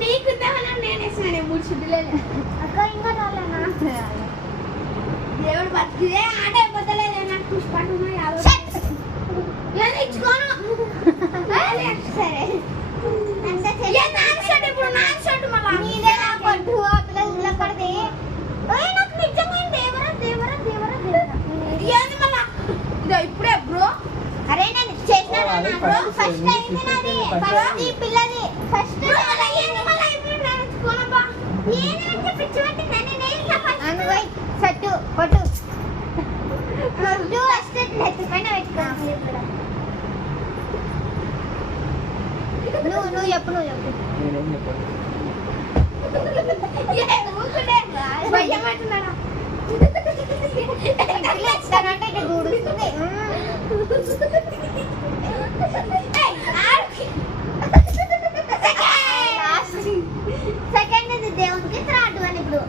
నీకుందామన్నా నేనేసాను 3 షుడ్డులేదు అక్క ఇంకా రాలేనా దేవుడు బతికిదే ఆట అయిపోతలేదు నాకు పుష్పటమో నేను ఇచ్చుకోను సరే ఇప్పుడు నాన్ షర్ట్ మళ్ళీ నీదే నా పట్టు ఆ పిల్లల పడితే నాకు నిజంగా దేవరా దేవరా దేవరా దేవరా ఏంది మళ్ళా ఇదో ఇప్పుడే బ్రో అరే నేను చేసినా బ్రో ఫస్ట్ అయింది నాది ఫస్ట్ ఈ పిల్లది ఫస్ట్ ఏంది మళ్ళీ ఇప్పుడు నేను ఇచ్చుకోనబ్బా నేనంటే పిచ్చి పట్టి నేను అనువై సట్టు పట్టు ఫస్ట్ నెత్తి పైన పెట్టుకోవాలి నువ్వు చెప్పు నేనేం చెప్పాలి ఊరుకుంటే భయమంటున్నాడా ఎట్లానంటే ఇట్లా దూడుస్తుంది సెకండ్ ఇది దేవునికి థర్డ్ వన్ ఇప్పుడు